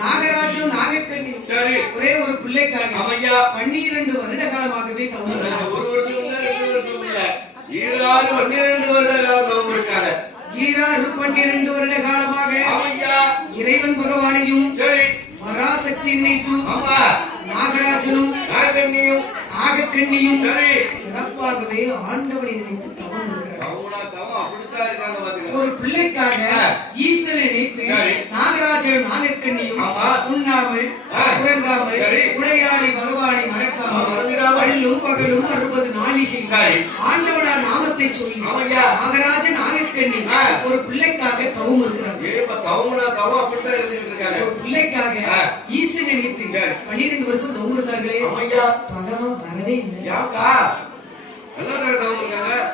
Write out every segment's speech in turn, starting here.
நாகராஜும் நாகக்கண்ணி ஒரே ஒரு பிள்ளைக்காக 12 வருட காலமாகவே தவம். ஒரு வருஷம் இல்ல, 2 வருஷம் இல்ல, 12 வருட காலம் தவம் இருக்காங்க. 12 வருட காலமாக இறைவன் பகவானையும் பராசக்தி நினைத்து நாகராஜனும் நாகக்கண்ணியும் சிறப்பாகவே ஆண்டவனை நினைத்து தவம் இருக்கிறார். ஒரு பிள்ளைக்காக ஈசனை நினைத்து நாகராஜனும் நாகக்கண்ணியும் உண்ணாமல் உறங்காமல் உடையாடி பகவானை மறக்காமல் பகலும் பகலும் 60 நாளிகை ஆண்டவனார் நாமத்தை சொல்லி நாகராஜன் நாகக்கண்ணி ஒரு பிள்ளைக்காக தவம் இருக்கிறார். ஒரு பிள்ளைக்காக ஈசனை நினைத்து 12 வருஷம் தவம் இருந்தார்களே, பகவான் வரவே இல்லை.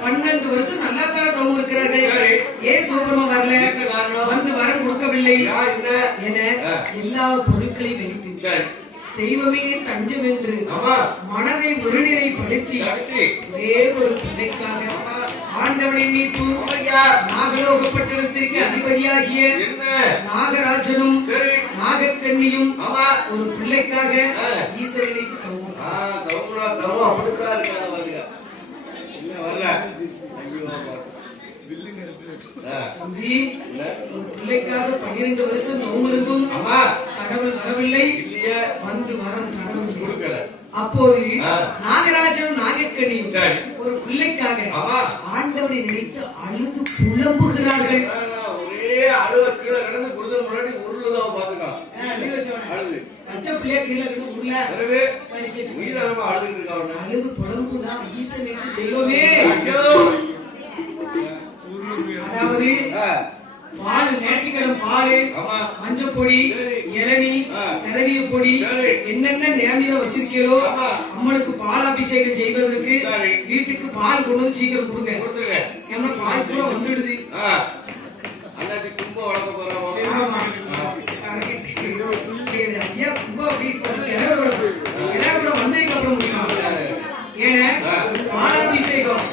12 வருஷம் நல்லா தான் தவம் இருக்கிறார்கள். ஏன் சோபமா வரல? வந்து வரம் கொடுக்கவில்லை என எல்லா பொருட்களையும் வைத்து தெய்வமே தஞ்சம் என்று மனதை ஒருநிலைப்படுத்தி ஒரே ஒரு பிள்ளைக்காக ஆண்டவனை மீட்டு நாகலோகப்பட்டணத்திற்கு அதிபதியாகிய நாகராஜனும் நாகக்கண்ணியும் ஒரு பிள்ளைக்காக ஈஸ்வரனை பிள்ளைக்காக 12 வருஷம் நோம்பு இருந்தும் கடவுள் வரவில்லை, வந்து வரம் கடவுள். அப்போது நாகராஜனும் நாகக்கண்ணியும் ஒரு பிள்ளைக்காக ஆண்டவனை நினைத்து அழுது புலம்புகிறார்கள். ஒரே அழுவ கீழே கிடந்து குருசன் முன்னாடி உருளுதான் பாத்துக்கலாம். அழுது புலம்புதான் ஈசனுக்கு தெய்வமே. அதாவது பால், நேர்த்திக்கடன் பால், மஞ்சள் பொடி, இளநீ, நிறவிய பொடி, என்னென்ன நேமியா வச்சிருக்கீங்களோ அம்மனுக்கு பால் அபிஷேகம் செய்வதற்கு வீட்டுக்கு பால் கொண்டு வந்து சீக்கிரம் கொடுங்க. ஏன்னா பால் கூட வந்துடுது. கும்பம் வளர்க்க போறோம். பாலாபிஷேகம்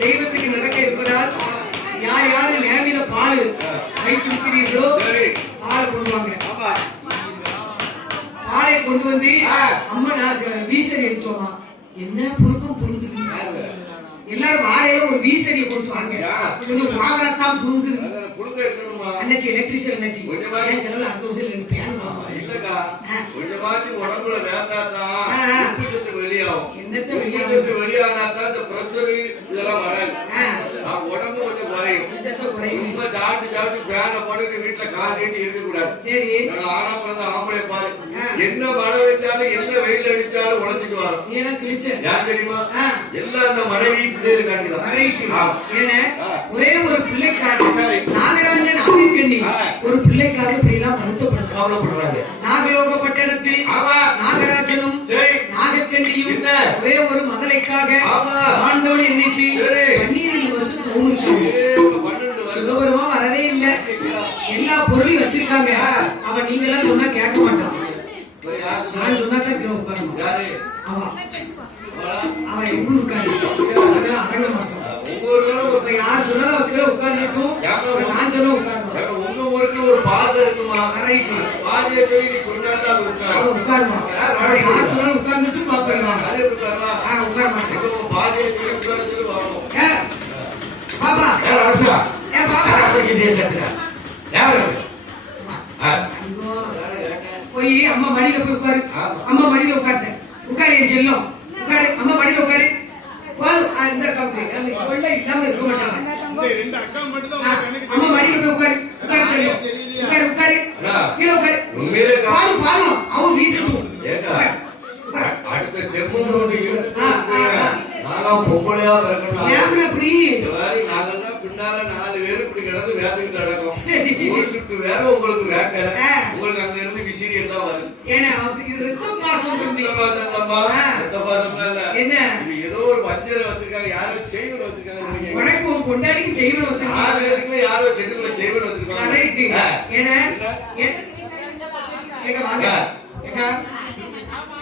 தெய்வத்துக்கு நடக்க இருப்பதால் யார் யாரு நேமில பால் வைத்து இருக்கிறீர்களோ பால் கொண்டுவாங்க. பாலை கொண்டு வந்து அம்மன் வீசரி எடுத்தோமா. என்ன புழுக்கம் புழுங்குது. எல்லாரும் வாரையில ஒரு வீசரியை கொண்டு வாங்க. கொஞ்சம் வாகனத்தான் புழுங்குது. அண்ணாச்சி எலக்ட்ரிஷியன் அண்ணாச்சி என் செலவுல அடுத்த வருஷம் உடம்புல வேண்டாத்தான் வெளியாகும். வெளியானாத்தான் இந்த பிரஷர் இதெல்லாம் வராது. உடம்பு கொஞ்சம் குறையும். ரொம்ப சாப்பிட்டு பேனை போட்டு வீட்டுல கால் நீட்டி இருக்க கூடாது. ஆனா பிறந்த ஆம்பளை பாரு, என்ன மழை வச்சாலும் என்ன வெயில் அடிச்சாலும் உழைச்சிட்டு வரும். யார் தெரியுமா? எல்லாம் அந்த மனைவி பிள்ளைகள் காட்டிதான். ஒரே ஒரு பிள்ளைக்காக நாகராஜன் நாகக்கண்ணி ஒரு பிள்ளைக்காக கவலைப்படுறாங்க. நாகலோக பட்டணத்தில் ஆமா. நாகராஜனும் சரி. நாகக்கண்ணியும் என்ன? ஒரே ஒரு மதலைக்காக ஆமா. ஆண்டோடு எண்ணிட்டு சரி. 12 வருஷம் தூங்கிட்டாங்க. 12 வருஷம் சிவபெருமா வரவே இல்ல. எல்லா பொருளையும் வச்சிருக்காங்க. அவன் நீங்க எல்லாம் சொன்னா கேட்க மாட்டான். நான் சொன்னா தான் உட்காரணும். யாரு? அவன் அவன் எங்க இருக்காரு? அதெல்லாம் அடங்க மாட்டான். இப்ப யார் சொன்னாலும் அவன் கீழே உட்கார்ந்துட்டும். நான் சொன்னா உட்காரணும். உங்க ஊருக்கு ஒரு பாசம் இருக்குமா? கரெக்ட். பாதியை சொல்லி நீ சொன்னாதான் அது உட்காரும். அவன் உட்காருவான். அவன் யார் சொன்னாலும் உட்கார்ந்துட்டு பாப்பாருவான். அது உட்காரலாம். உட்கார மாட்டேன். பாதியை சொல்லி உட்கார சொல்லி வரணும். பாப்பா யார் அரசா? பாப்பா யார் கிட்டே கத்துறா? யாரு? போய் அம்மா மடியில போய் உட்காரு. அம்மா மடியில உட்கார்ந்து உட்காரு என் செல்லம். உட்காரு அம்மா மடியில உட்காரு. இந்த கம்பெனி கொள்ள இல்லாம இருக்க மாட்டாங்க. அம்மா மடியில போய் உட்காரு. உட்காரு செல்லம். உட்காரு உட்காரு. கீழே உட்காரு. பாரு பாரு அவன் வீசட்டும். அடுத்த செம்மன் ஒண்ணு இருக்கு. நானும் பொம்பளையா பிறக்கணும். ஏன் அப்படி? நாங்கெல்லாம் பின்னால 4 பேர் இப்படி கிடந்து வேத்துக்கிட்டு நடக்கும். ஒரு சுட்டு வேற உங்களுக்கு வேக்கல. உங்களுக்கு அங்க இருந்து விசிறி எல்லாம் வருது. ஏன்னா அப்படி ரத்த பாசம் தம்பி. ரத்த பாசம்லாம் இல்ல. என்ன? இது ஏதோ ஒரு வஞ்சனை வச்சிருக்காங்க. யாரோ செய்வன் வச்சிருக்காங்க. உனக்கு உன் கொண்டாடிக்கு செய்வன வச்சிருக்காங்க. 6 பேருக்குமே யாரோ செட்டுக்குள்ள செய்வன் வச்சிருக்காங்க. ஏன்னா எங்க வாங்க.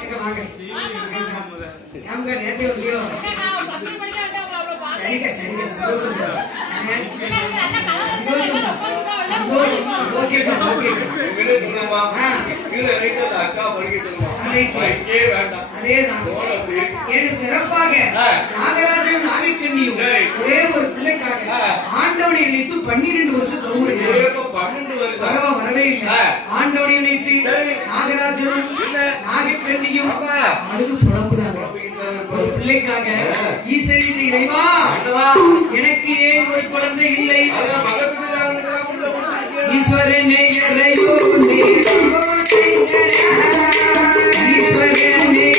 எங்க வாங்க. ஏங்க நேத்தே இல்லையோ? சரிங்க சரிங்க சந்தோஷம். சந்தோஷம். Okay okay. கீழே சொல்லுமா? கீழே இறங்கி அந்த அக்கா படிக்க சொல்லுமா? படிக்கவே வேண்டாம். அதேதான். ஏழு சிறப்பாக நாகராஜன் நாகக்கண்ணியும் ஒரே ஒரு பிள்ளைக்காக ஆண்டவனை நினைத்து 12 வருஷம் தோங்குறீங்க. 12 வருஷம் பகவான் வரவே இல்லை. ஆண்டவனை நினைத்து நாகராஜனும் நாகக்கண்ணியும் அழுது புலம்புறாங்க. ஒரு பிள்ளைக்காக ஈசரி இறைவா எனக்கு ஏன் ஒரு குழந்தை இல்லை? ஈஸ்வரனே இறைவனே ஈஸ்வரனே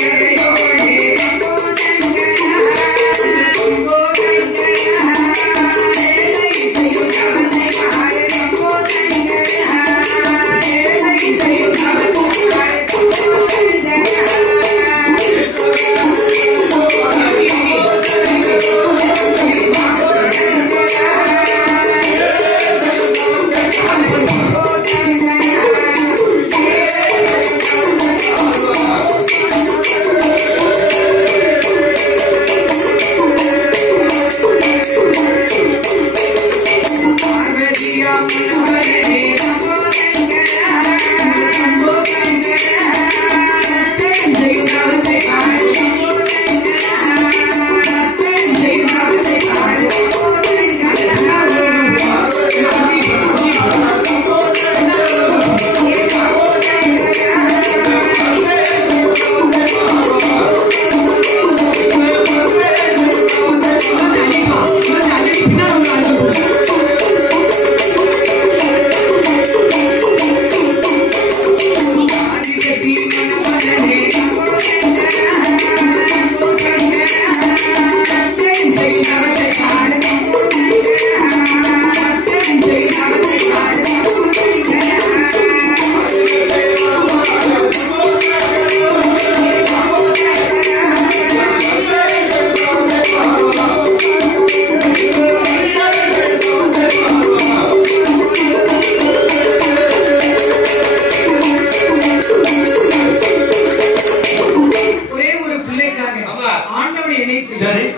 இறைவனே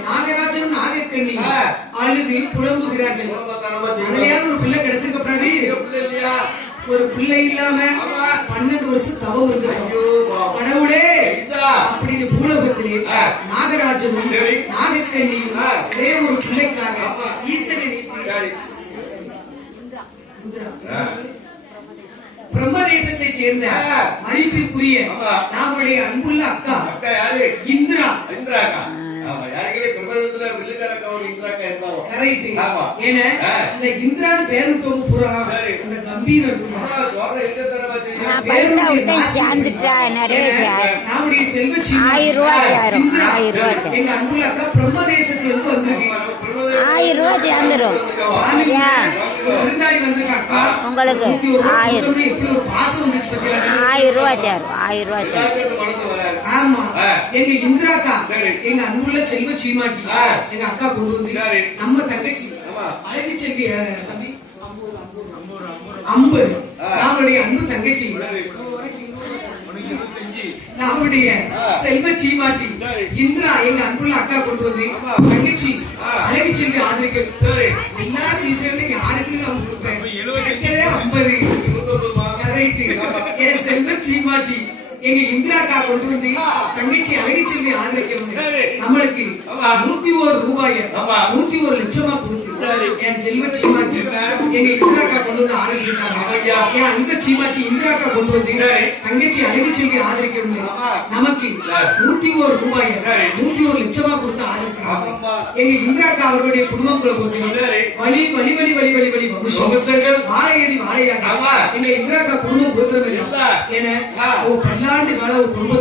நாகராஜனும் நாகக்கண்ணியும் அழுது புலம்புகிறார்கள். அதுலயாவது ஒரு பிள்ளை கிடைச்சிருக்கப்படாது. ஒரு பிள்ளை இல்லாம 12 வருஷம் தவம் இருந்திருக்கோம். கடவுளே அப்படின்னு பூலோகத்திலே நாகராஜனும் நாகக்கண்ணியும் ஒரே ஒரு பிள்ளைக்காக ஈசனை பிரம்மதேசத்தை சேர்ந்த மதிப்பிற்குரிய நம்முடைய அன்புள்ள அக்கா யாரு? இந்திரா. இந்திரா அக்கா. ஆமா, யாருக்கே பிரபஞ்சத்துல வில்லுக்கார அக்கா ஒரு இந்திரா அக்கா இருந்தாலும் கரெக்ட். ஆமா. ஏன்னா இந்த இந்திரான் பேரு தொகு புறா அந்த கம்பீரம் இருக்கும். நம்முடைய செல்வச்சி 1000 ரூபாய் எங்க அன்புள்ள அக்கா பிரம்மதேசத்துல இருந்து வந்திருக்கு. ரூபாய் சேர்ந்துரும். சாமி ஏன்? ஒரு விருந்தாளி வந்திருக்காக்கா. உங்களுக்கு 101 1000. கொடுத்தோம்னு எப்படி ஒரு பாசம் வந்துச்சு பாத்தீங்களா? 1000 ரூபாய் சேரும். 1000 ரூபாய் சேரும். எல்லாத்துக்கும் மனசு வராது. ஆமா. ஆ. எங்க இந்திராக்கா, சரி. எங்க அன்புள்ள செல்வ சீமாட்டி, ஆ. எங்க அக்கா கொண்டு வந்து சரி. நம்ம தங்கச்சி ஆமா. அழகு செல்வி தம்பி அம்பு, ஆ. நம்மளுடைய அன்பு தங்கச்சி, நம்முடைய செல்வ சீமாட்டி சரி. இந்திரா, எங்க அன்புள்ள அக்கா கொண்டு வந்து ஆமா. தங்கச்சி ஆ. அழகு செல்வி ஆதரிக்க சரி. எல்லாரும் வீசுறதுல யாருக்குமே நான் கொடுப்பேன். 50 150 கரெக்ட். என் செல்வ சீமாட்டி எங்க இந்திராக்கா கொண்டு வந்து தங்கச்சி அழகு செல்வி ஆதரிக்கணும். சரி. நம்மளுக்கு ஆமா. 101 ரூபாய ஆமா. 101 லட்சமா கொடுத்து சரி. என் செல்வ சீமாட்டி எங்க இந்திராக்கா கொண்டு வந்து ஆதரிச்சிருக்காங்க. ஐயா. என் அந்த சீமாட்டி இந்திராக்கா கொண்டு வந்து சரி. தங்கச்சி அழகு செல்வி ஆதரிக்கணும். ஆமா. நமக்கு சரி. 101 ரூபாய சரி. 101 லட்சமா கொடுத்து ஆதரிச்சிருக்காங்க. ஆமா. எங்க இந்திராக்கா அவர்களுடைய குடும்பங்களை போது சரி. வழி வழி வழி வழி வழி வழி வம்சங்கள் வாழையடி வாழையாக ஆமா. எங்க இந்திராக்கா குடும்பம் கோத்திரம் இல்ல. என ஆ. ஒரு 10 கால ஒரு குடும்பத்தை